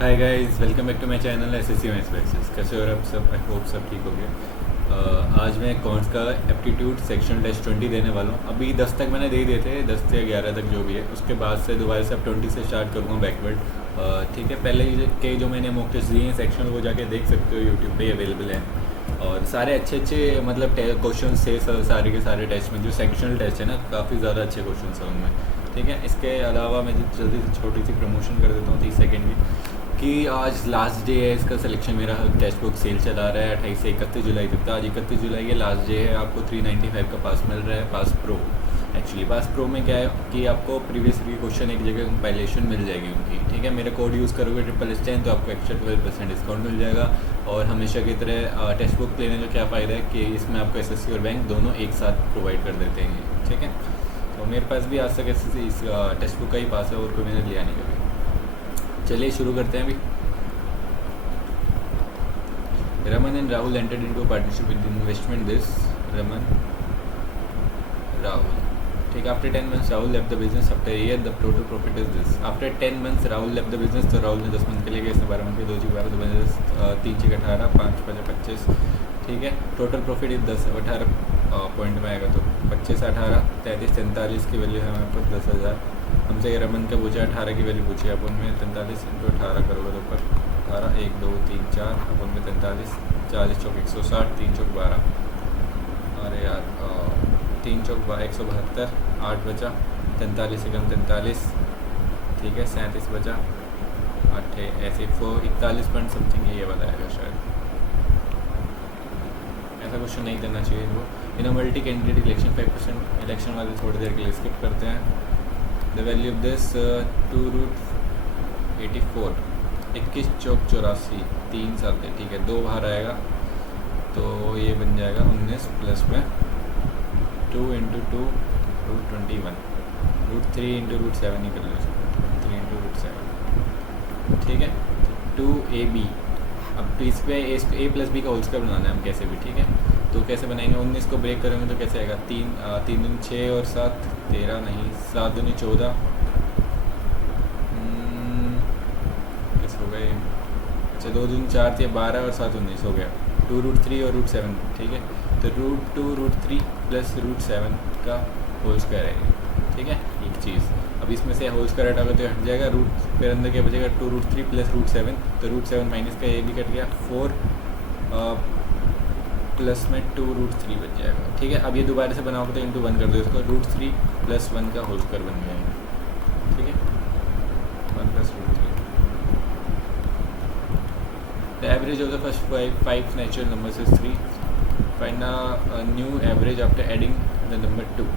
Hi guys, welcome back to my channel SSC maths practice. कैसे हो आप सब? आई होप सब ठीक हो गए। आज मैं कॉन्स का एप्टीट्यूड सेक्शन टेस्ट 20 देने वाला हूँ। अभी 10 तक मैंने दे दिए थे, 10 से 11 तक जो भी है। उसके बाद से दोबारा से अब 20 से स्टार्ट करूँगा बैकवर्ड। ठीक है, पहले के जो मैंने मॉक टेस्ट दिए हैं सेक्शन, वो जाके देख सकते हो, यूट्यूब पे अवेलेबल है। और सारे अच्छे अच्छे मतलब क्वेश्चन थे सारे के सारे टेस्ट में। जो सेक्शनल टेस्ट है ना, काफ़ी ज़्यादा अच्छे क्वेश्चन हैं उनमें। ठीक है, इसके अलावा मैं जल्दी से छोटी सी प्रमोशन कर देता हूँ 30 सेकेंड की, कि आज लास्ट डे है इसका सिलेक्शन। मेरा टेक्स्ट बुक सेल चला रहा है 28 से 31 जुलाई तक। आज 31 जुलाई के लास्ट डे है। आपको 395 का पास मिल रहा है, pass pro. Actually pass pro में क्या है कि आपको प्रीवियस क्वेश्चन एक जगह कंपाइलेशन मिल जाएगी उनकी। ठीक है, मेरा कोड यूज़ करोगे SSS10 तो आपको एक्स्ट्रा 12% डिस्काउंट मिल जाएगा। और हमेशा की तरह टेक्स्ट बुक लेने का क्या फ़ायदा है कि इसमें आपको SSC और बैंक दोनों एक साथ प्रोवाइड कर देते हैं। ठीक है, तो मेरे पास भी आज तक SSC इस टेक्स्ट बुक का ही पास है, और कोई मैंने लिया नहीं कभी। चलिए शुरू करते हैं अभी। Raman and Rahul entered into partnership with investment this Raman Rahul. ठीक, after 10 months Rahul left the business, after year the total profit is this. After 10 months Rahul left the business, तो राहुल ने 10 मंथ के लिए गया, इसने 12 मंथ के 2 12 2 3 6 18 5 5 25। ठीक है, टोटल प्रॉफिट इज 10 18 पॉइंट में आएगा, तो 25 18 33 43 की वैल्यू है हमारे पास 10,000। हमसे ये रमन का पूछा 18 की वैल्यू पूछी, अपन में 43 इंटू 18 करोगे तो ऊपर 18 1 2 3 4, अपन में 43 40 चौक 160 3 चौक 12। अरे यार 3 चौक 172, 8 बचा, 43 से कम 43। ठीक है, 37 बचा, 8 ऐसे 41 पॉइंट समथिंग ये बताएगा शायद। ऐसा क्वेश्चन नहीं करना चाहिए इनको। इन मल्टी कैंडिडेट इलेक्शन 5% इलेक्शन वाले थोड़ी देर के लिए स्किप करते हैं। द वैल्यू ऑफ दिस 2√84, 21 चौक 84, 3 7 है। ठीक है, 2 बाहर आएगा तो ये बन जाएगा 19 प्लस में 2 इंटू 2 √21, √3 इंटू √7 ही कर लो इसको, 3 इंटू √7। ठीक है, 2AB। अब तो इस पे A प्लस बी का होल स्क्वायर बनाना है हम कैसे भी। ठीक है, तो कैसे बनाएंगे? 19 को ब्रेक करेंगे तो कैसे आएगा? 3 दूनी 6 और 7 13, नहीं 7 दूनी 14, कैसे हो गए? अच्छा 2 दूनी 4 थे, 12 और 7 19 हो गया। 2√3 और √7। ठीक है, तो √2 √3 प्लस √7 का होल स्क्वायर है। ठीक है, एक चीज़। अब इसमें से होल स्क्वायर हटाओगे तो हट जाएगा, रूट फिर अंदर क्या बचेगा? 2√3 प्लस √7, तो √7 माइनस का ये भी कट गया, 4 प्लस में 2√3 बच जाएगा। ठीक है, अब ये दोबारा से बनाओगे तो इंटू 1 कर दो इसको, √3 प्लस 1 का होल स्क्वायर बन जाएगा। ठीक है, 1 plus √3। The average of the first 5 natural numbers is 3। Find a new average after adding the number 2।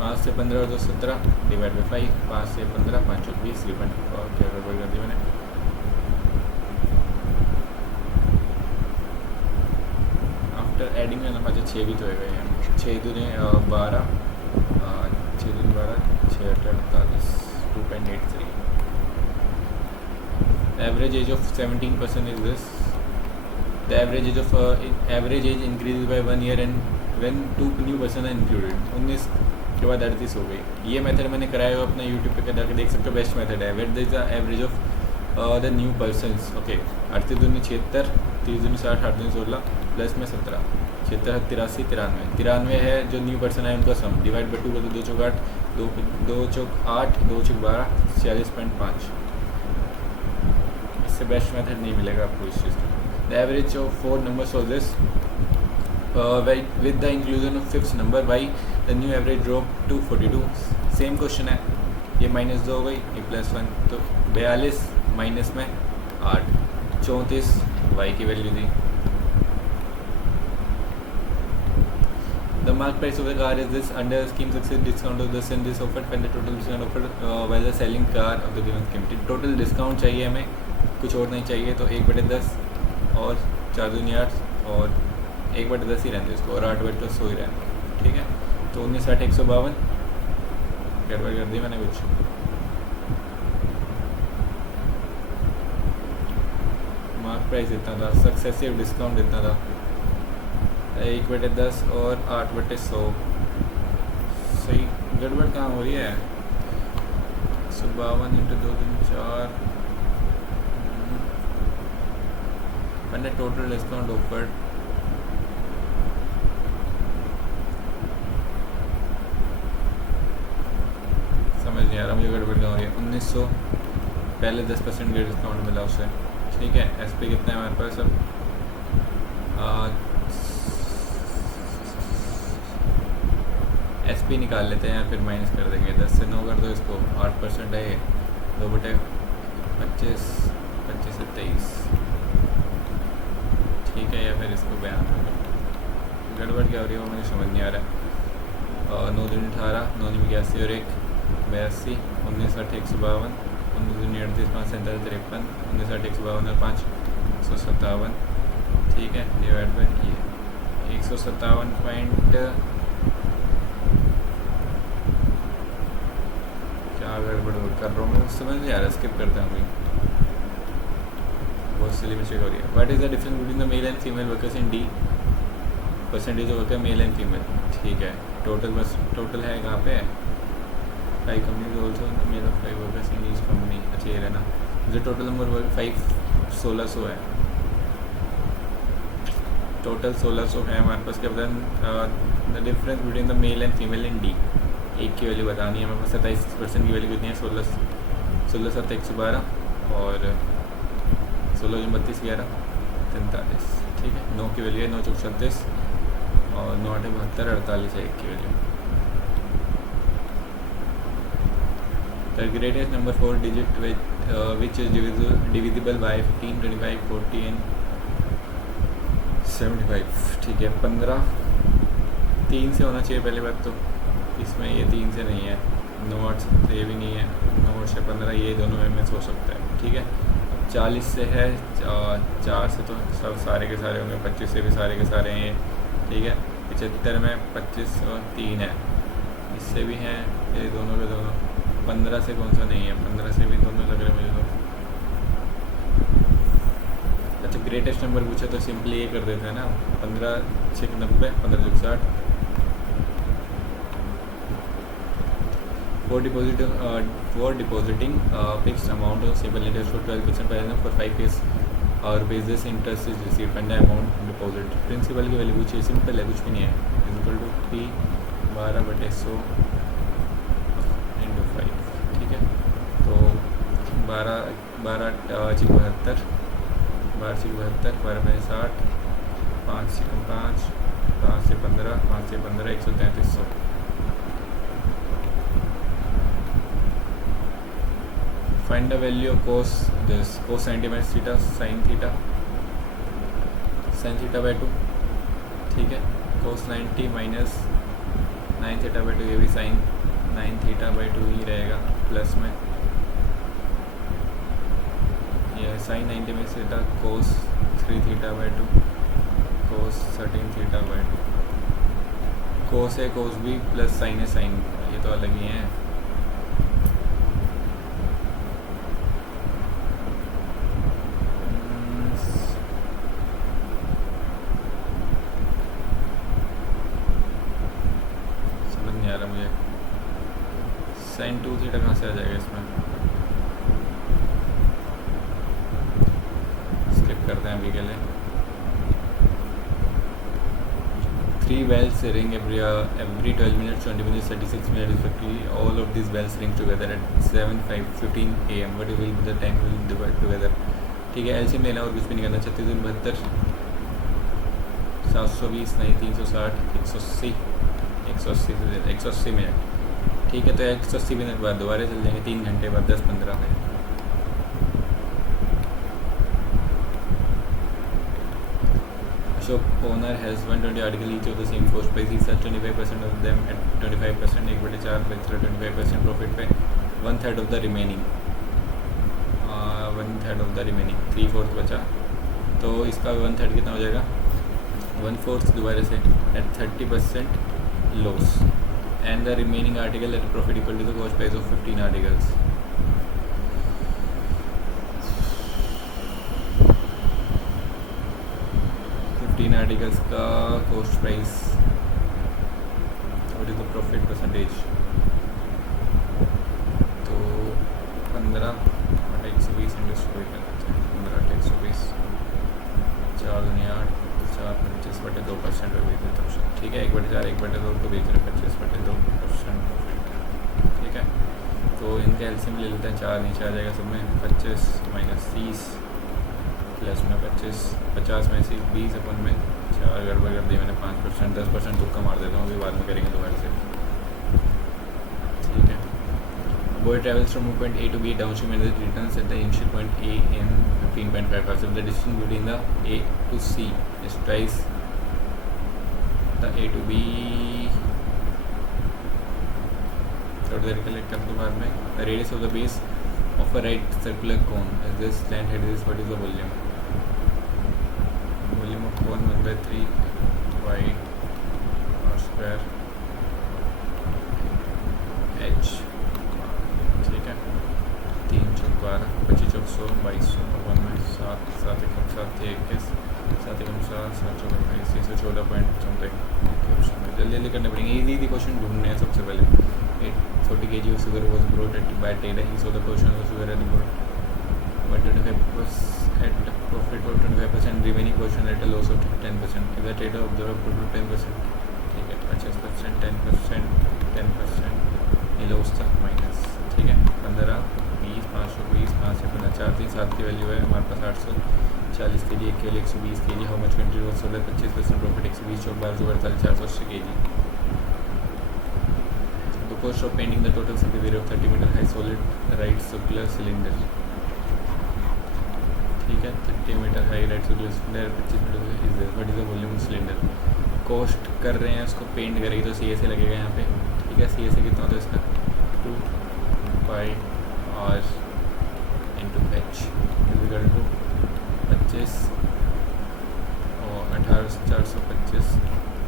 5 से 15 और 2 17 डिवाइड बाई 5, 5 से 15 5 और 20 क्या गड़बड़ कर दी मैंने। आफ्टर एडिंग में नंबर 6 भी तो है, 6 दूनी 12, 6 दूनी 12, 6 48 2.83। Average age of 17% is this. The average age increase by 1 year and when 2 new person are included. 19 के बाद 38 हो गई। ये मेथड मैंने कराया हुआ अपना यूट्यूब पे जाकर देख सकते हो, बेस्ट मेथड है। Weight the average of the new persons. Okay, 38 दूनी 76, 30 दूनी 60, 8 दूनी 16 प्लस में 17, 76 83 93 है जो न्यू पर्सन है उनका सम। डिवाइड बाई 2 कर दो, 2 चौक 8, 2 चौक 8, 2 चौक 12, 46.5। इससे बेस्ट मेथड नहीं मिलेगा आपको इस चीज़ का। The average of 4 numbers of this with the inclusion of 5th number, y the new average drop to 42। Same question है, ये -2 हो गई, ये +1, तो 42 माइनस में 8, 34 y की value the. The mark price of the car is this under scheme success discount of the same this offered when the total discount offered while the selling car of the given scheme। Total discount चाहिए हमें, कुछ और नहीं चाहिए, तो 1/10 और 4 दूनी 8 और 1/10 ही रहते इसको, और 8/100 ही रहते। ठीक है, तो 19 8 152 गड़बड़ कर दी मैंने कुछ। मार्क प्राइस इतना था, सक्सेसिव डिस्काउंट इतना था, 1/10 और 8/100। सही, गड़बड़ कहाँ हो रही है? 52 × 2 4 मैंने टोटल डिस्काउंट ऑफर समझ नहीं आ रहा मुझे, गड़बड़ क्या हो रही है। 1900 पहले 10% का डिस्काउंट मिला उसे, ठीक है। एस पी कितना है हमारे पास अब, एस पी निकाल लेते हैं या फिर माइनस कर देंगे। 10 से 9 कर दो इसको, 8% है ये, 2/25, 25 से 23, ठीक है। या फिर इसको बयान गड़बड़ क्या हो रही है वो मुझे समझ नहीं आ रहा है। 9 दूनी 18, 9 दूनी 81 और 1 82, 19 60 152, 19 दूनी 38, 5 47 53, 19 60 152 और 5 157, ठीक है। डिवाइड बाई ये 157 पॉइंट क्या गड़बड़ कर रहा हूँ मैं, समझ नहीं आ रहा, स्किप करते हैं अभी, बहुत सिली मिस्टेक हो रही है। What is the difference between the male and female workers in D, percentage worker male and female, ठीक है। टोटल बस टोटल है कहाँ पे, 5 companies also male of 5 workers in each company, अच्छा ये रहना। जो टोटल नंबर वर्क 1600 है, टोटल 1600 है हमारे पास। क्या बता the difference between the male and female in D, एक की वैल्यू बतानी है हमारे पास। 27% की वैल्यू कितनी है, 16 7 112 और 16 32 11 43, ठीक है। 9 की वैल्यू है 9 4 36 और 9 8 72 48 है एक की value. The greatest number 4 digit which is divisible by 15 25 40 and 75, ठीक है। 15 3 से होना चाहिए पहली बात तो, इसमें ये 3 से नहीं है, 9 8 से ये भी नहीं है, 9 8 से 15 ये दोनों में हो सकता है, ठीक है। 40 से है, 4 से तो सब सारे के सारे होंगे, 25 से भी सारे के सारे हैं ये, ठीक है। 75 में 25 और 3 है, इससे भी हैं ये दोनों के दोनों। 15 से कौन सा नहीं है, 15 से भी दोनों लग रहे मुझे तो। अच्छा ग्रेटेस्ट नंबर पूछा तो सिंपली ये कर देते हैं ना, 15 6 90, 15 6 60। For depositing fixed amount of simple interest for 12% per annum for 5 years और basis interest is received and the amount deposit। Principal की वैल्यू पूछिए, सिंपल है, कुछ भी नहीं है, इक्वल टू P 12/100 इंटू 5, ठीक है। तो 12 12 6 72, 12 6 72, 12 5 60, 5 6 5, 5 से 15, 5 से 15 133। Find the value of cos this, cos 90 minus theta sin theta, sin theta by 2, ठीक है। cos 90 माइनस 9 थीटा बाई 2, ये भी sin 9 थीटा बाई 2 ही रहेगा प्लस में, ये sin 90 में theta cos 3 theta by 2, cos 13 theta by 2, cos है cos भी प्लस sin है sin, ये तो अलग ही है। sin 2 थीटा कहाँ से आ जाएगा इसमें, स्किप करते हैं अभी के लिए। 3 bells ring every 12 minutes, 20 minutes, 36 minutes respectively. All of these bells ring together at 7:15 AM. What will be the time will divide together, ठीक है। एलसीएम लेना और कुछ भी नहीं करना। 36 72, 720 नहीं 360, 180 180 मिनट, ठीक है। तो 180 मिनट बाद दोबारा चल जाएंगे, 3 घंटे बाद 10-15 में। Ashok owner has 120 article each of the same cost price, he sells 25% of them at 25%, 1/4 extra 25% profit पे, 1/3 of the remaining, 1/3 of the remaining, 3/4 बचा। तो इसका 1/3 कितना हो जाएगा, 1/4 दोबारा से at 30% loss and the remaining article at a profit equal to the cost price of 15 articles. Articles का cost price, what is the profit percentage, तो 15 120 इंडस्ट्री करना चाहिए, 15 120 ठीक है, 1/4 1/2 को बेच रहे 25/2%। ठीक है, तो इनका एलसीएम ले लेते हैं, 4 नीचे आ जाएगा सब में, 25 - 30 प्लस में 25, 50 में से 20 अपन में 4 गड़बड़ कर दी मैंने, 5%, 10% तुक्का मार देता हूँ, अभी बाद में करेंगे दोबारा से। ठीक है, boy travels from point A to B downstream and then returns at the initial point A in 15.5 hours. If the distance between the A to C is twice the A to B, थोड़ी देर के लिए करते बाद में, the radius of the base of a right circular cone is this, length head is, what is the volume? Volume of cone 1/3 y r square h। ठीक है, 3 चौक 12, 25 चौक 100, 2200 अपन में 7 7 एकम 7 21, 7 एकम 7 7 चौक 28, 314 point something question है। जल्दी जल्दी करने पड़ेंगे, इजी क्वेश्चन ढूंढने हैं सबसे पहले। 40 kg of sugar was brought at by Taylor. He saw the portion of sugar at the board, but 25% at the profit of 25%, remaining portion at a loss of 10%. If the trader observed profit 10%, ठीक है, 25%, 10%, 10%, ये loss था minus. ठीक है, 15 20 520 5 से 15 4 3 7 की value है हमारे पास 840 के जी, 1 के लिए 120 k g. How much country was sold 25% profit, 120 चौक 12 480 के जी। Cost of painting the total surface area of 30 meter high solid right circular cylinder। ठीक है, 30 metre high right circular cylinder 25 metre is there, what is the volume cylinder. Cost कर रहे हैं उसको paint करेगी तो सी ए से लगेगा यहाँ पे। ठीक है, सी ए से कितना होता है इसका 2 pi r into H equal to 25 और 18,425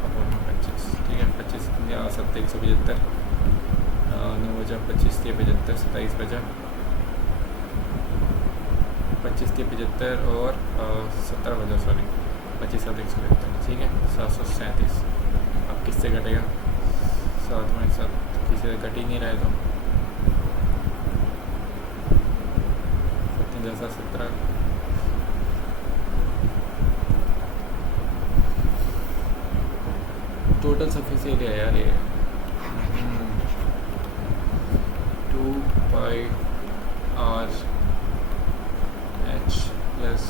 अपॉन 25। ठीक है, 25 या 7 175, 9 बजा 25 के 75, 27 बजा 25 के 75 और 17 बजा, सॉरी 25 7 175। ठीक है, 737। अब किससे घटेगा, 7 में 7 किसी से घट ही नहीं रहा है, तो 7 17। टोटल सरफेस एरिया यार ये 2 pi r h plus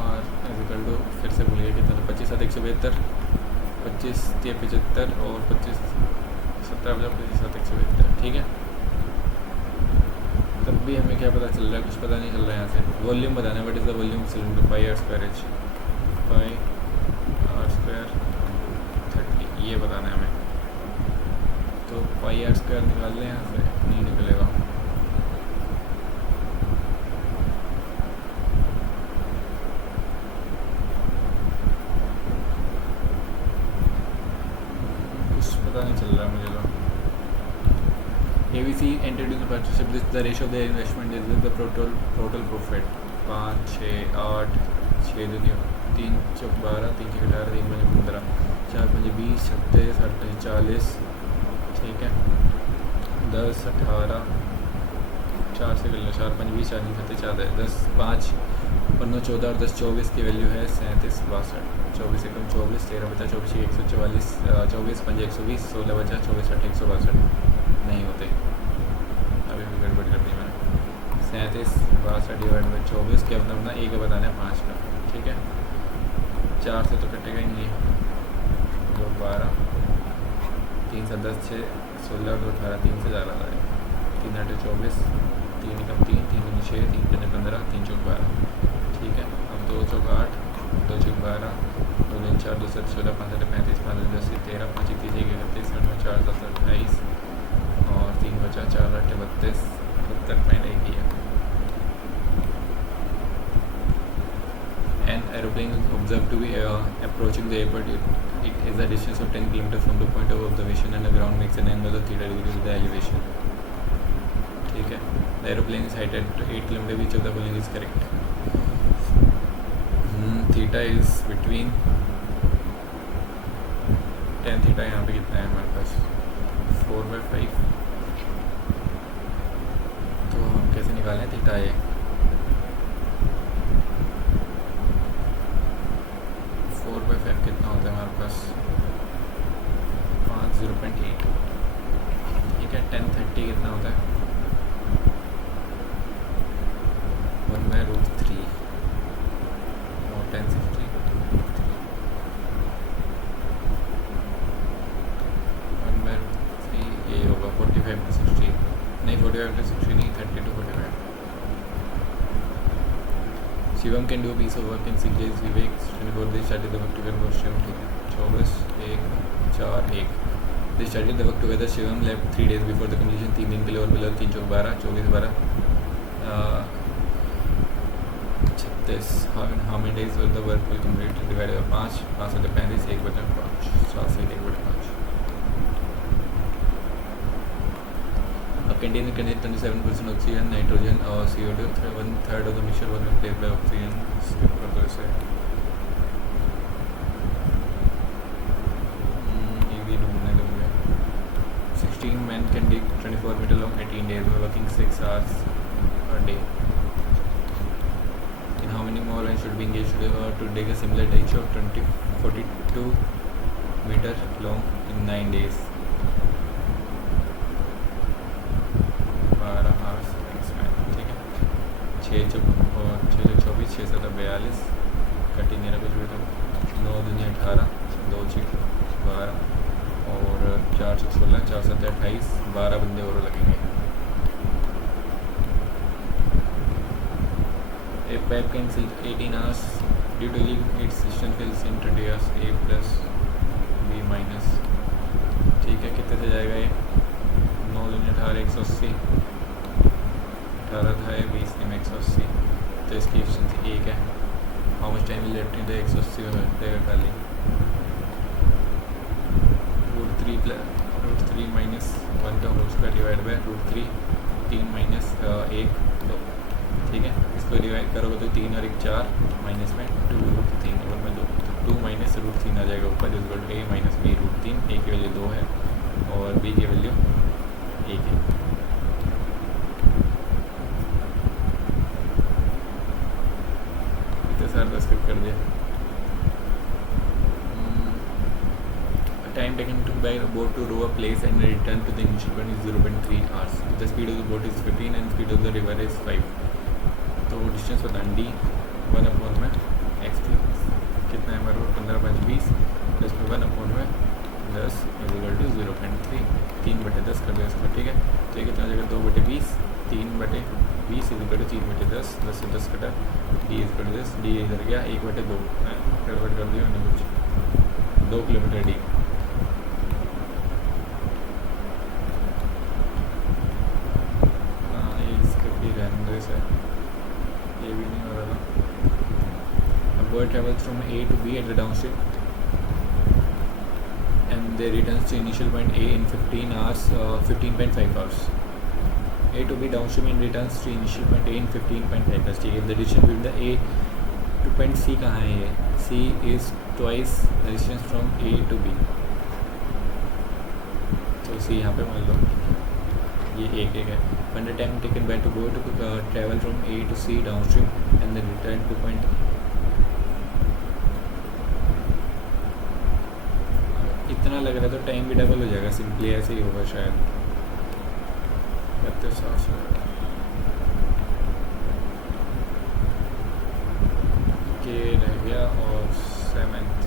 r equal to, फिर से भूलिए कितना, 25 7 172, 25 3 75 और 25 17 25 7 172। ठीक है, तब भी हमें क्या पता चल रहा है, कुछ पता नहीं चल रहा है यहाँ से। वॉल्यूम बताना है, what is the volume cylinder, pi r square h, pi r square 30, ये बताना है हमें। तो पाई r स्क्वायर निकाल लें, यहाँ से नहीं निकलेगा। कुछ पता नहीं चल रहा है मुझे तो। ABC entered in the partnership, this the ratio of the investment is the total profit 5 6 8 6 दुनिया 3 चौक 12 3 के 18 3 पंजे 15 4 पंजे 20 36 8 पंजे 40। ठीक है, 10 18 4 से कर लो, 4 5 20 4 खत्ते 4 10 5 15 14 और 10 24 की वैल्यू है 37 62। 24 एकम 24, 13 बचा 24 144, 24 5 120, 16 बचा 24 8 162 नहीं होते, अभी भी गड़बड़ कर दी मैंने। 37 62 डिवाइड बाई 24 के अपना एक का बताना है 5 का। ठीक है, 4 से तो कटेगा ही नहीं, 2 12 3 से 10 6 16 2 18 3 से ज़्यादा आएगा, 3 8 24 3 कम 3 3 दूनी 6 3 पंजे 15 3 चौक 12। ठीक है, अब 2 चौक 8 2 चौक 12 2 दिन 4 2 7 16 5 8 35 5 10 13 25 30 31 31 4 10 28 और 3 बचा 4 8 32 72.1 है। An aeroplane is observed to be approaching the airport. It is a distance of 10 km from the point of observation and the ground makes an angle of theta degree with the elevation. ठीक है, the aeroplane is heighted to 8 km, which of the following is correct? Theta is between tan theta, यहाँ पे कितना है हमारे पास 4/5, तो हम कैसे निकालें थीटा ये 4/5 कितना होता है हमारे पास 30 कितना होता है 1/√3 और 1060 1/√3 ये होगा 45/60 नहीं 45/60 नहीं 30-45. Shivam can do a piece of work in 6 days. Vivek 24 days started the work together for Shivam. ठीक है 24 1 4 1 they started the work together. Shivam left 3 days before the completion. 3 दिन के लिए और मिला 3 चौक 12 24 12 36. How many days will the work will complete divided by 5 5 होते 35 1/5 7 से 1/5. A container contains 27% oxygen, nitrogen और CO2. 1/3 of the mixture was replaced by oxygen. Skip कर दो इसे. Easy ढूंढने दूँगा. 16 men can dig 24 meter long 18 days by working 6 hours a day. In how many more men should be engaged to dig a similar ditch of 42 meter long in 9 days? 12 hours man. ठीक है 6 चौक 24 6 7 42 cutting मेरा कुछ भी तो 9 दूनी 18 2 6 12 और 4 6 16 4 7 28 12 बंदे और लगेंगे. A pipe can fill 18 hours due to leak. Its system fills in 20 hours. A plus B minus. ठीक है कितने से जाएगा ये 9 दूनी 18 180 18 था 20 में 180 तो इसकी एफिशिएंसी 1 है. How much time left in the 180 में लगेगा खाली √3 माइनस 1 का whole square divide by √3 3 minus 1 2. ठीक है इसको डिवाइड करोगे तो 3 और 1 4 माइनस में 2√3 और में 2 तो 2 माइनस √3 आ जाएगा ऊपर is equal to a minus b √3. a की वैल्यू 2 है और b की वैल्यू 1 है. सारा स्किप कर दिया. Time taken to by a boat to row a place and return to the initial point is 0.3 hours. The speed of the boat is 15 and speed of the river is 5. तो distance बताएं d 1/में x कितना है हमारे 15/20 plus में 1/में 10 equal to 0.3 3/10 कर दिया इसको. ठीक है तो ये कितना जगह 2/20 3/20 इक्वल टू 3/10 10 से 10 कटा d इक्वल टू 10 d इधर गया 1/2 गड़बड़ कर दिया मैंने कुछ 2 किलोमीटर d. ये भी नहीं हो रहा था. A boat travels from A to B at the downstream and they returns to initial point A in 15 hours 15.5 hours. A to B downstream and returns to initial point A in 15.5 hours. ठीक है the distance between the A to point C कहाँ है ये C is twice the distance from A to B. तो C यहाँ पे मान लो ये एक है. When the time taken by to go to travel from A to C downstream and then return to point इतना लग रहा है तो टाइम भी डबल हो जाएगा. सिंपली ऐसे ही होगा शायद. 32 के रह गया और 7th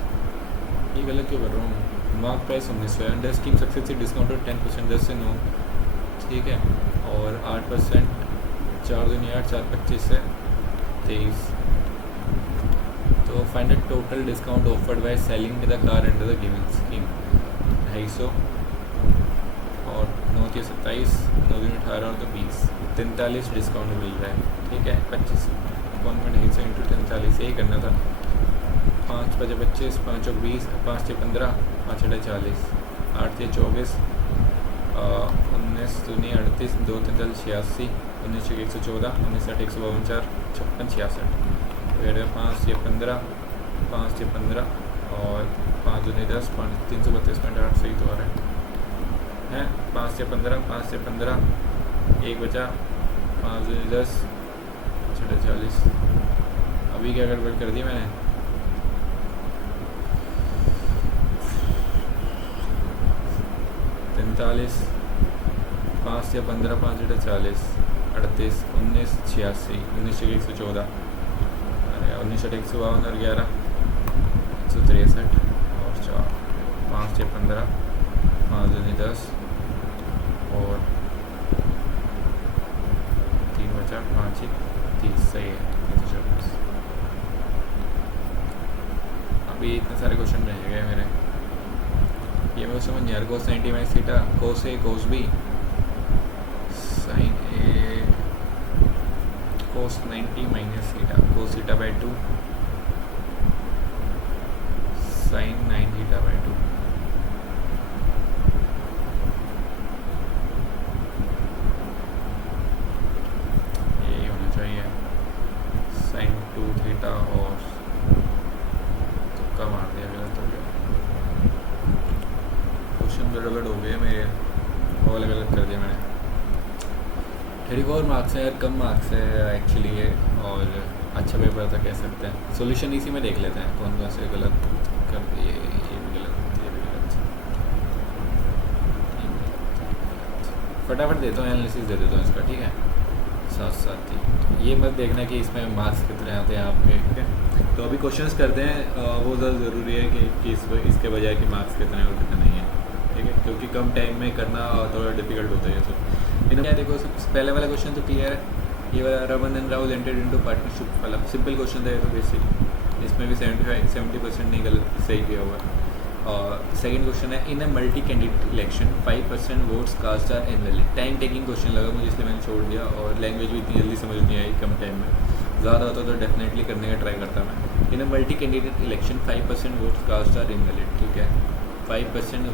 ये गलत क्यों कर रहा हूँ. मार्क प्राइस 1900 है. अंडर स्कीम सक्सेसफुल डिस्काउंटेड 10% 10 से 9. ठीक है और 8% 4 दूनी 8 4 25 से 23. तो find the total discount offered by selling the car under the given scheme 250 और 9 के 27 9 दूनी 18 और तो 20 43 डिस्काउंट मिल रहा है. ठीक है 25 250 इंटू 43 यही करना था. 5 × 25 5 × 20 5 × 15 5 × 40 8 × 24 19 दूनी 38 2 3 86 19 114 19 8 152 4 56 66 5 × 15 5 × 15 और 5 दूनी 10 332.8 सही तो आ रहा है 5 × 15 5 × 15 1 बचा 5 दूनी 10 40. अभी क्या गड़बड़ कर दी मैंने. 5 या 15, 5 × 40, 38, 19, 86, 19 × 114, अरे 19 × 152 और 11, 163 और 4, 5 या 15, 5 दूनी 10 और 3 बचा, 5 ही 30, सही है 324। अभी इतने सारे क्वेश्चन रह गए मेरे, ये मैं समझ नहीं यार। Cos 90 minus theta, cos A cos B, sine A cos 90 minus theta, cos theta by 2, sine 9 theta by 2। यही होना चाहिए, साइन 2 थीटा और तुक्का मार दिया, गलत हो गया। क्वेश्चन गड़बड़ हो गए मेरे, वो अलग अलग कर दिया मैंने। 34 मार्क्स है यार, कम मार्क्स है एक्चुअली ये, और अच्छा पेपर था कह सकते हैं। सॉल्यूशन इसी में देख लेते हैं कौन कौन से गलत कर दिए, ये भी गलत, ये भी गलत, फटाफट देता हूँ, एनालिसिस दे देता हूँ इसका, ठीक है। साथ साथ ही ये मत देखना कि इसमें मार्क्स कितने आते हैं आपके, ठीक है। तो अभी क्वेश्चंस करते हैं, वो ज़्यादा ज़रूरी है कि इसके बजाय कि मार्क्स कितने और कितने नहीं है, ठीक है, क्योंकि कम टाइम में करना थोड़ा डिफिकल्ट होता है। तो क्या देखो, पहले वाला क्वेश्चन तो क्लियर है, ये वाला Raman and Rahul entered into partnership वाला सिंपल क्वेश्चन था ये तो बेसिक, इसमें भी 70% नहीं गलत सही किया हुआ है। और सेकंड क्वेश्चन है, in a multi candidate election 5% votes cast are invalid. Time taking question लगा मुझे, इसलिए मैंने छोड़ दिया, और लैंग्वेज भी इतनी जल्दी समझ नहीं आई कम टाइम में, ज़्यादा होता तो डेफिनेटली करने का ट्राई करता मैं। In a multi candidate election 5% votes cast are invalid, ठीक है, 5%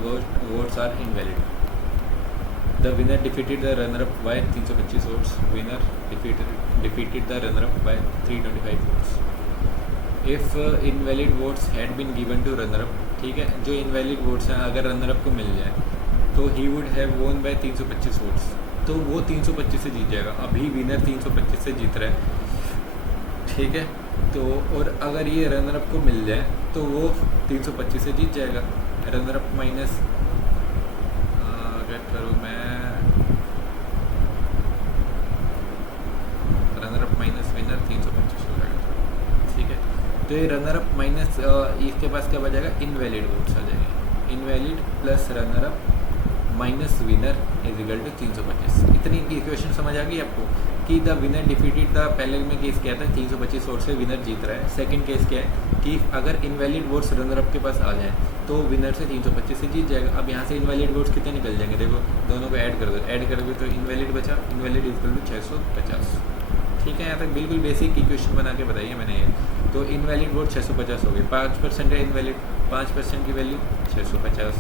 votes are invalid. The winner defeated the runner up by 325 votes, winner defeated the runner up by 325 votes. If invalid votes had been given to runner up, ठीक है, जो invalid votes हैं अगर runner up को मिल जाए तो he would have वोन bye 325 votes, तो वो 325 से जीत जाएगा। अभी विनर 325 से जीत रहा है, ठीक है, तो और अगर ये रनर अप को मिल जाए तो वो 325 से जीत जाएगा। रनर अप माइनस अगर करूँ मैं, रनर अप माइनस विनर 325 हो जाएगा, ठीक है। तो ये रनर अप माइनस इसके पास क्या बचेगा, इनवैलिड वोट्स आ जाएंगे, invalid plus runner up minus winner is equal to 325। इतनी इक्वेशन समझ आ गई आपको कि द विनर डिफीटेड द, पहले में केस क्या था 325 वोट से विनर जीत रहा है। सेकंड केस क्या है कि अगर इनवैलिड वोट्स रनर अप के पास आ जाए तो विनर से 325 से जीत जाएगा। अब यहाँ से इनवैलिड वोट्स कितने निकल जाएंगे, देखो दोनों को ऐड कर दो, ऐड करोगे तो इनवैलिड बचा, इनवैलिड इज इक्वल टू 650, ठीक है। यहाँ तक बिल्कुल बेसिक इक्वेशन बना के बताइए मैंने ये। तो इनवैलिड वोट 650 हो गए, 5% है इनवैलिड, 5% की वैल्यू 650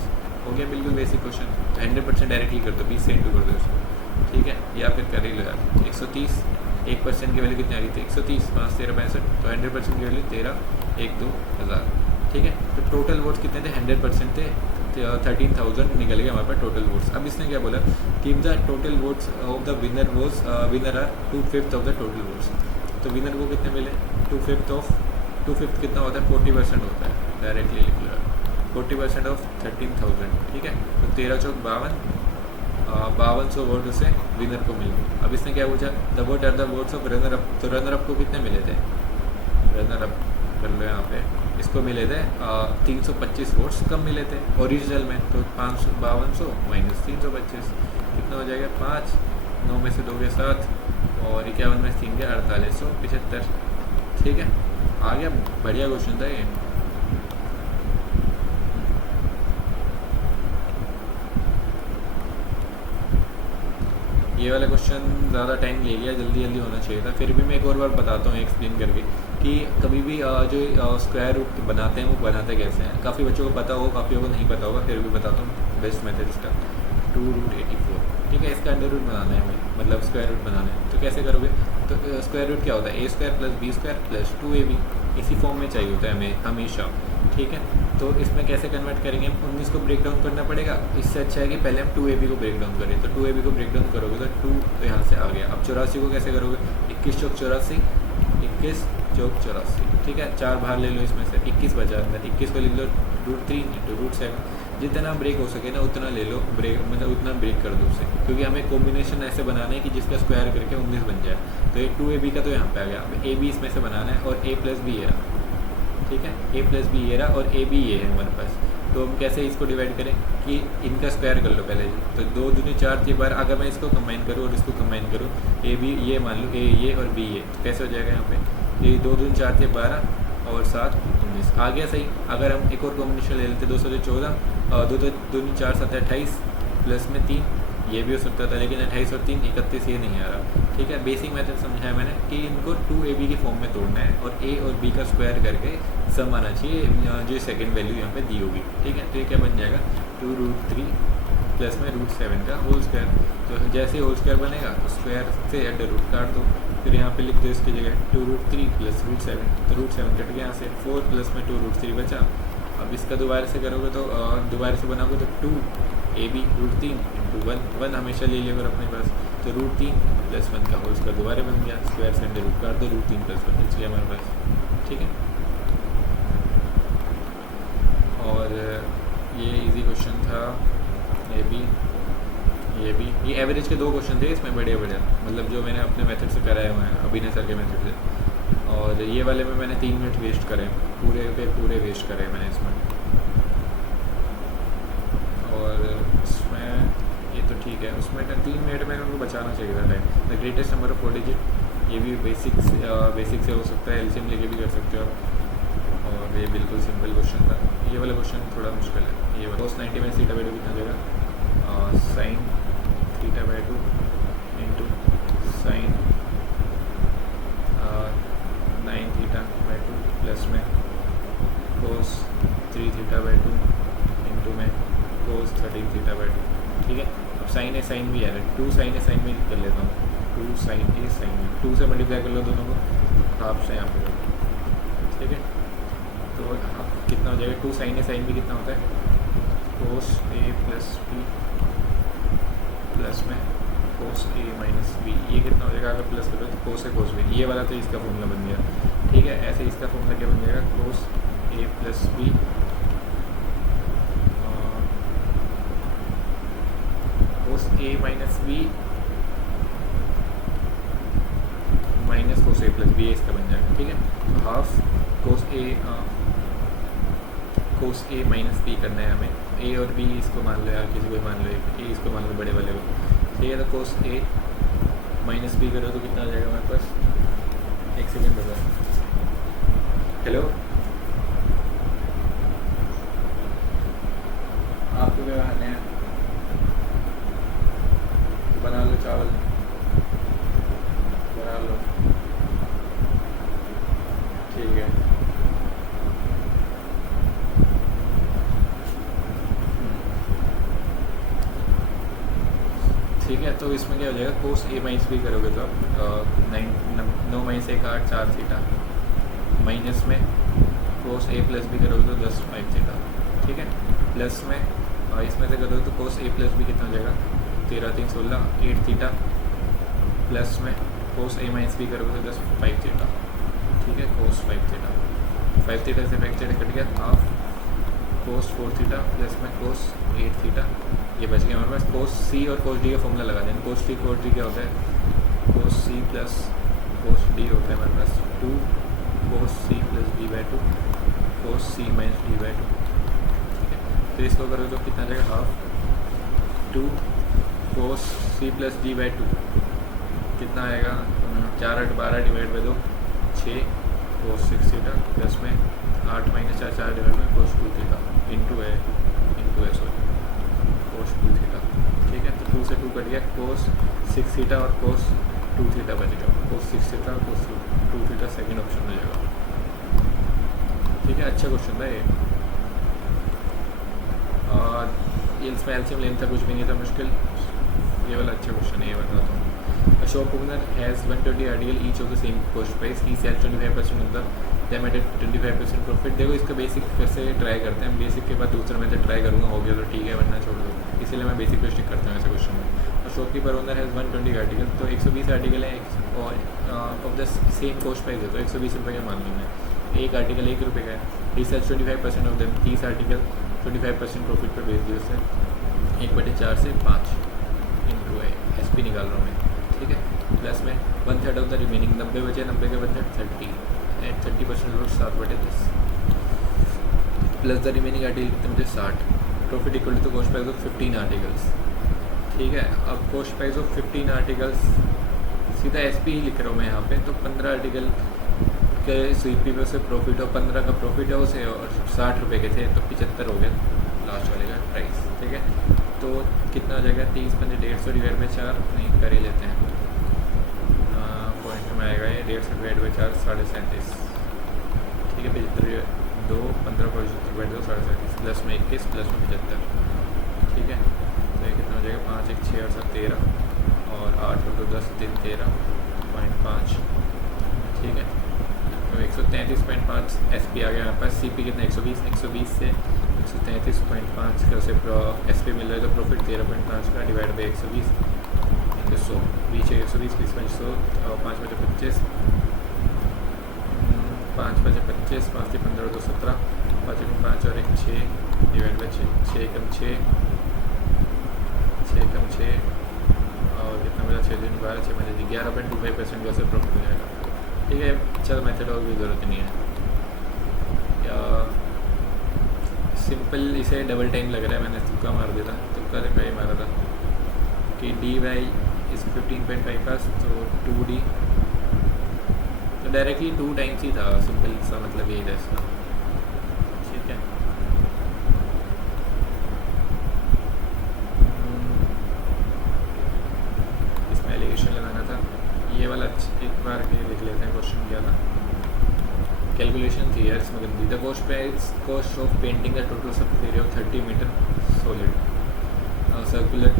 हो गया, बिल्कुल बेसिक क्वेश्चन। 100% डायरेक्टली कर दो, 20 से इंटू कर दो इसको, ठीक है, या फिर कर ही लो यार। 130, 1% की वैल्यू कितनी आ गई थी, 130, 5 13 65, तो 100% की वैल्यू 13 1 2 हज़ार, ठीक है। तो टोटल वोट्स कितने थे, 100% थे, 13,000 निकल गया हमारे पास टोटल वोट्स। अब इसने क्या बोला कि the total votes of the winner was, winner are 2/5 of the total votes. तो विनर को कितने मिले, 2/5 कितना होता है, 40% होता है, डायरेक्टली लिख लो 40% ऑफ 13,000, ठीक है। तो 13 चौक 5200 वोट उसे विनर को मिल गए। अब इसने क्या पूछा, the vote are the votes of runner up, तो रनर अप को कितने मिले थे, रनर अप कर लो यहाँ पे, इसको मिले थे 325 वोट्स कम मिले थे ओरिजिनल में, तो 5200 माइनस 325 कितना हो जाएगा, 5, 9 में से 2 के 7 और 51 में 3 के 4875, ठीक है। आ गया, बढ़िया क्वेश्चन था ये। ये वाला क्वेश्चन ज़्यादा टाइम ले लिया, जल्दी जल्दी होना चाहिए था, फिर भी मैं एक और बार बताता हूँ एक्सप्लेन करके कि कभी भी जो स्क्वायर रूट बनाते हैं वो बनाते कैसे हैं। काफ़ी बच्चों को पता हो, काफ़ी को नहीं पता होगा, फिर भी बताता हूँ बेस्ट मेथड इसका 2√84, ठीक है। इसका अंडर रूट बनाना है हमें, मतलब स्क्वायर रूट बनाना है, तो कैसे करोगे, तो स्क्वायर रूट क्या होता है, a² + b² + 2ab, इसी फॉर्म में चाहिए होता है हमें हमेशा, ठीक है। तो इसमें कैसे कन्वर्ट करेंगे, हम 19 को ब्रेक डाउन करना पड़ेगा, इससे अच्छा है कि पहले हम 2ab को ब्रेक डाउन करें। तो 2ab को ब्रेक डाउन करोगे तो 2 तो यहाँ से आ गया। अब 84 को कैसे करोगे, 21 चौक 84, 21 चौक 84, ठीक है। 4 बाहर ले लो, इसमें से 21 बचा अंदर, 21 को लिख लो √3 × √7, जितना ब्रेक हो सके ना उतना ले लो, ब्रेक मतलब उतना ब्रेक कर दो उसे, क्योंकि हमें कॉम्बिनेशन ऐसे बनाना है कि जिसका स्क्वायर करके 19 बन जाए। तो ये 2ab का तो यहाँ पे आ गया, अब ab इसमें से बनाना है और a प्लस बी ये रहा, ठीक है, a प्लस बी ये रहा और ab ये है हमारे पास। तो हम कैसे इसको डिवाइड करें कि इनका स्क्वायर कर लो पहले जी। तो 2 दूनी 4 ये बार अगर मैं इसको कंबाइन करूँ और इसको कंबाइन करूँ, ए बी ये मान लो ए ये और बी ये, तो कैसे हो जाएगा यहाँ पे, ये 2 दूनी 4 ये 12 और 7 19 आ गया सही। अगर हम एक और कॉम्बिनेशन ले लेते 2 से 14 और 2 दूनी 4 7 28 प्लस में 3, ये भी हो सकता था, लेकिन 28 और 3 31 ये नहीं आ रहा, ठीक है। बेसिक मेथड समझाया मैंने कि इनको 2ab की फॉर्म में तोड़ना है और a और b का स्क्वायर करके सम आना चाहिए, जो सेकंड वैल्यू यहाँ पे दी होगी, ठीक है। तो ये क्या बन जाएगा 2√3 प्लस में √7 का होल स्क्वायर। तो जैसे होल स्क्वायर बनेगा तो स्क्वायर से अंडर रूट काट दो, फिर यहाँ पे लिख दो इसकी जगह 2√3 प्लस √7, तो √7 कट गया यहाँ से, 4 प्लस में 2√3 बचा। अब इसका दोबारा से करोगे तो दोबारा से बनाओगे तो 2ab √3 इंटू 1 हमेशा ले लिया अगर अपने पास, तो √3 प्लस 1 का होल स्क्वायर दोबारा बन गया, स्क्वायर से अंडर रूट काट दो, √3 प्लस 1 बच गया हमारे पास, ठीक है। और ये इजी क्वेश्चन था, ये भी ये एवरेज के 2 क्वेश्चन थे इसमें, बढ़िया मतलब जो मैंने अपने मेथड से कराए हुए हैं, अभिनय सर के मेथड से। और ये वाले में मैंने 3 मिनट वेस्ट करे, पूरे वेस्ट करे मैंने इसमें। और इसमें ये तो ठीक है, उसमें 3 मिनट में उनको बचाना चाहिए था time. The greatest number of 4 digit, ये भी बेसिक से हो सकता है, एलसीएम लेके भी कर सकते हो आप। और ये बिल्कुल सिंपल क्वेश्चन था, ये वाला क्वेश्चन थोड़ा मुश्किल है। ये cos 90 में थीटा बाई 2 कितना जाएगा, sine theta by 2 into sine 9 theta by 2 plus में cos 3 थीटा बाई 2 इंटू में cos 13 थीटा बाई 2, ठीक है। अब साइन ए साइन भी है, 2 साइन ए साइन भी कर लेता हूँ, 2 साइन ए साइन बी, 2 से मल्टीप्लाई कर लो दोनों को, हाफ से यहाँ पे कर लो, ठीक है। तो कितना हो जाएगा, 2 साइन ए साइन बी कितना होता है, cos a plus B plus में cos a माइनस बी, ये कितना हो जाएगा, अगर प्लस करो तो cos a cos b, ये वाला तो इसका फॉर्मूला बन गया, ठीक है। ऐसे इसका फॉर्मूला क्या बन जाएगा, cos a plus B cos a minus B minus cos a plus B, इसका बन जाएगा, ठीक है। तो half cos a minus B करना है हमें, a और b इसको मान लो यार, किसी को मान लो, a इसको मान लो बड़े वाले को, ठीक है। तो cos a माइनस बी करो तो कितना आ जाएगा हमारे पास, एक सेकेंड बता, हेलो आपको क्या खाने हैं, बना लो चावल, बना लो, ठीक है। ठीक है, तो इसमें क्या हो जाएगा, cos a माइनस बी करोगे तो आप 9 माइनस 1 8 4 थीटा, माइनस में cos a प्लस बी करोगे तो 10 5 थीटा, ठीक है। प्लस में इसमें से करोगे तो cos a प्लस बी कितना हो जाएगा, 13 3 16 8 थीटा, प्लस में cos a माइनस बी करोगे तो 10 5 थीटा, ठीक है। cos 5 थीटा, 5 थीटा से 5 थीटा कट गया, हाफ cos 4 थीटा प्लस में cos 8 थीटा, ये बच गया हमारे पास। cos c और cos d का फॉर्मूला लगा दें, cos c cos d क्या होता है, cos c plus cos d होता है हमारे पास 2 cos c plus d by 2 cos c minus d by 2, ठीक है। तो इसको करो तो कितना जाएगा, half 2 cos c plus d by 2 कितना आएगा, 4 8 12 divide by 2 6 cos 6 theta plus में 8 minus 4 4 divide by cos 2 theta into है सॉरी cos 2 थीटा, ठीक है। तो 2 से 2 कट गया, cos 6 थीटा और cos 2 थीटा बच गया, cos 6 थीटा और cos 2 थीटा सेकंड ऑप्शन हो जाएगा, ठीक है। अच्छा क्वेश्चन था ये, और इसमें एलसीएम लेना था, कुछ भी नहीं था मुश्किल, ये वाला अच्छा क्वेश्चन है, ये बताता हूँ। A shop owner has 120 article each of the same cost price. He sells 25% of them at 25% profit. देखो इसका बेसिक फिर से ट्राई करते हैं, बेसिक के बाद दूसरा मेथड ट्राई करूँगा, हो गया तो ठीक है, वरना छोड़ दो, इसीलिए मैं बेसिक पे स्टिक करता हूँ ऐसे क्वेश्चन में। और शॉपकीपर ओनर हैज़ 120 आर्टिकल, तो 120 आर्टिकल है और of the same cost price है, तो 120 रुपये का मान लो मैं, एक आर्टिकल 1 रुपये का है। He sells 25% of them, 30 article 25% profit पर बेच दिया उससे, 1/4 से 5 इंटू SP निकाल रहा हूँ मैं, ठीक है। प्लस में 1/3 ऑफ द रिमेनिंग, 90 बचे, 90 के 1/3 30 at 30% lot 7/10 plus the remaining article कितने मुझे 60। Profit equal to cost price of 15 articles, ठीक है। अब कॉस्ट प्राइस ऑफ 15 आर्टिकल्स सीधा SP ही लिख रहा हूँ मैं यहाँ पे, तो 15 आर्टिकल के CP पे से प्रॉफिट हो, 15 का प्रॉफिट है उसे, और 60 रुपये के थे तो 75 हो गया लास्ट वाले का प्राइस, ठीक है। तो कितना हो जाएगा, 30 × 150 डिवाइड बाई 4, नहीं कर ही लेते हैं, पॉइंट में आएगा ये 150 डिवाइड बाई 4 37.5, ठीक है। 75 2 15 डिवाइड 2 37.5 प्लस में 21 प्लस में 75, ठीक है। तो ये कितना हो जाएगा, 5 1 6 और 7 13 और 8 और 2 10 3 13.5, ठीक है। तो 133.5 SP आ गया हमारे पास। CP कितना 120 से 133.5 का उसे SP मिल रहा है, तो प्रॉफिट 13.5 का डिवाइड बाई 120 इंटू 100, बीच 120 20 100 और 5 बजे 25 5 बजे 25 5 से 15 2 17 5 में 5 और 1 6 डिवाइड बाई 6 6 कम 6 और कितना बजा 6 दिन 12 6 बजे 11.25% का उसे प्रॉफिट मिल जाएगा, ठीक है। चल मेथड और भी ज़रूरत नहीं है, या सिंपल इसे डबल टाइम लग रहा है, मैंने तुक्का मार दिया था, तुक्का देखा ही मारा था कि DY इस 15.5 तो 2D, तो डायरेक्टली 2 टाइम्स ही था, सिंपल सा मतलब यही था इसका, ठीक है। इसमें एलिगेशन लगाना था, ये वाला एक बार के देख लेते हैं क्वेश्चन क्या था। कैलकुलेशन थी यार इसमें गंदी। The cost of painting the total surface area of 30 metre solid circular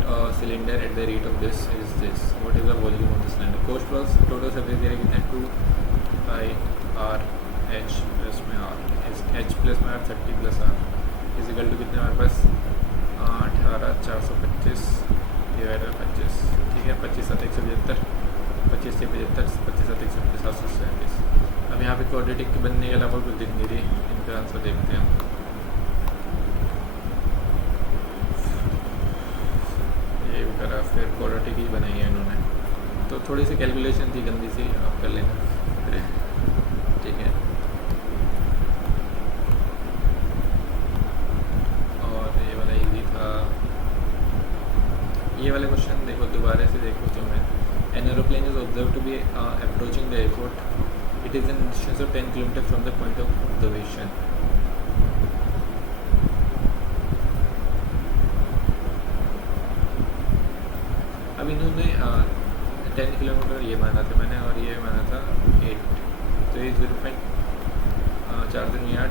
cylinder at the rate of this is this. What is the volume of the cylinder? Cost plus total surface area कितना है, 2 pi r h plus में r h plus में r 30 plus r is equal to कितने हमारे पास 18 425 divide by 25, ठीक है। 25 7 175 25 से 75 25 7 150 737। अब यहाँ पे क्वाड्रेटिक बनने के अलावा कुछ दिख नहीं रही, इनका आंसर देखते हैं। ये करा, फिर क्वाड्रेटिक ही बनाई है इन्होंने, तो थोड़ी सी कैलकुलेशन थी गंदी सी, आप कर लेना, ठीक है। और ये वाला इजी था, ये वाले क्वेश्चन देखो दोबारा से देखो तो मैं, an aeroplane is observe to be approaching the airport, it is in distance of 10 kilometre from the point of observation. अब इन्होंने 10 किलोमीटर ये माना था मैंने, और ये माना था 8, तो ये 0.4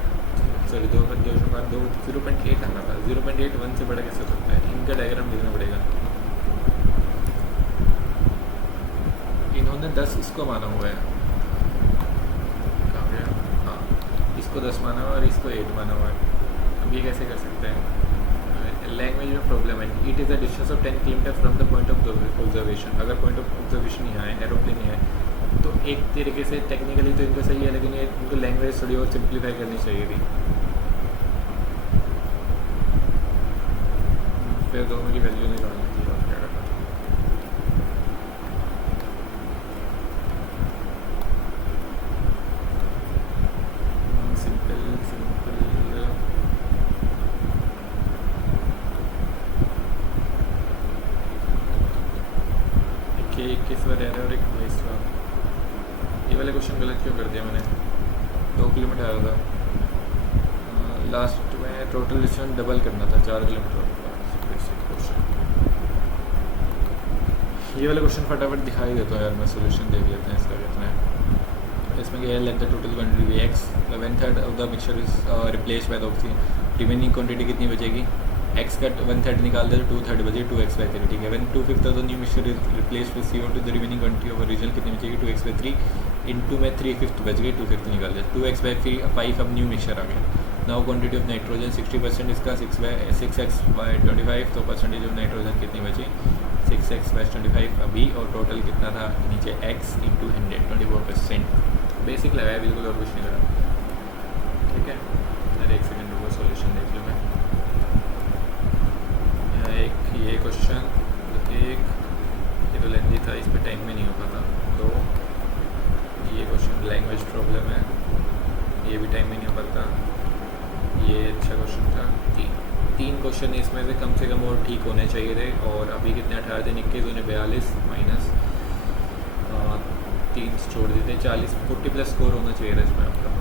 सॉरी 0.8 आना था, 0.81 से बड़ा कैसे हो सकता है, इनका डायग्राम लिखना पड़ेगा। इन्होंने 10 इसको माना हुआ है, कहाँ गया, हाँ इसको 10 माना हुआ और इसको 8 माना हुआ है। अब ये कैसे कर सकते हैं, लैंग्वेज में प्रॉब्लम है। It is a distance of 10 kilometre from the point of observation, अगर पॉइंट ऑफ ऑब्जर्वेशन यहाँ है, एरोप्लेन है, तो एक तरीके से टेक्निकली तो इनको सही है, लेकिन ये इनको लैंग्वेज थोड़ी और सिंप्लीफाई करनी चाहिए थी। फिर दोनों की वैल्यू निकालनी थी, और क्या करना। सिंपल के 21वां रह रहा है और एक 22वां। ये वाले क्वेश्चन गलत क्यों कर दिया मैंने, 2 किलोमीटर आ रहा था, लास्ट में टोटल डिस्टेंस डबल करना था, 4 किलोमीटर। ये वाला क्वेश्चन फटाफट दिखाई देता हूँ यार मैं, सोल्यूशन देख लेते हैं इसका कितना है। इसमें क्या है, let the total quantity be x, 1/3 of the mixture is replace by the oxygen, remaining quantity कितनी बचेगी, x का 1/3 निकाल दे तो 2/3 बचे, 2x/3, ठीक है। When 2/5 of the new mixture is replace with CO2, the remaining quantity of original कितनी बचेगी, 2x/3 इनटू में 3/5 बच गई, 2/5 निकाल दे, 2x/5 अब न्यू मिक्सचर आ गया। नाउ क्वांटिटी ऑफ नाइट्रोजन 60% इसका 6x/25, तो परसेंटेज ऑफ नाइट्रोजन कितनी बची, 6x/25 अभी, और टोटल कितना था नीचे x इंटू 100 24%। बेसिक लगाया बिल्कुल, और कुछ नहीं करा, ठीक है। अरे एक सेकंड रुको, सोल्यूशन देख लूँ मैं। एक ये क्वेश्चन, एक ये तो लेंथी था, इस पर टाइम में नहीं हो पाता। दो, ये क्वेश्चन लैंग्वेज प्रॉब्लम है, ये भी टाइम में नहीं हो पाता। ये अच्छा क्वेश्चन था। तीन क्वेश्चन इसमें से कम और ठीक होने चाहिए थे। और अभी कितने 18 दिन 21 उन्हें 42 माइनस 3 छोड़ देते 40 40 प्लस स्कोर होना चाहिए था इसमें आपका।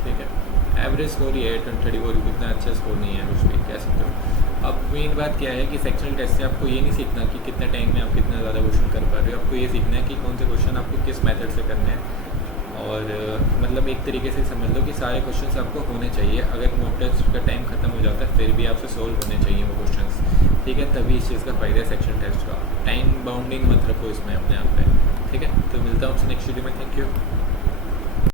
ठीक है, एवरेज स्कोर ही है 34, इतना अच्छा स्कोर नहीं है, कुछ भी कह सकते हो। अब मेन बात क्या है कि सेक्शनल टेस्ट से आपको ये नहीं सीखना कि कितने टाइम में आप कितना ज़्यादा क्वेश्चन कर पा रहे हो, आपको ये सीखना है कि कौन से क्वेश्चन आपको किस मेथड से करने हैं। और मतलब एक तरीके से समझ लो कि सारे क्वेश्चंस आपको होने चाहिए। अगर मॉक टेस्ट का टाइम खत्म हो जाता है फिर भी आपसे सोल्व होने चाहिए वो क्वेश्चंस। ठीक है, तभी इस चीज़ का फ़ायदा है सेक्शन टेस्ट का। टाइम बाउंडिंग मत रखो इसमें अपने आप पे। ठीक है, तो मिलता हूँ आपसे नेक्स्ट वीडियो में। Thank you.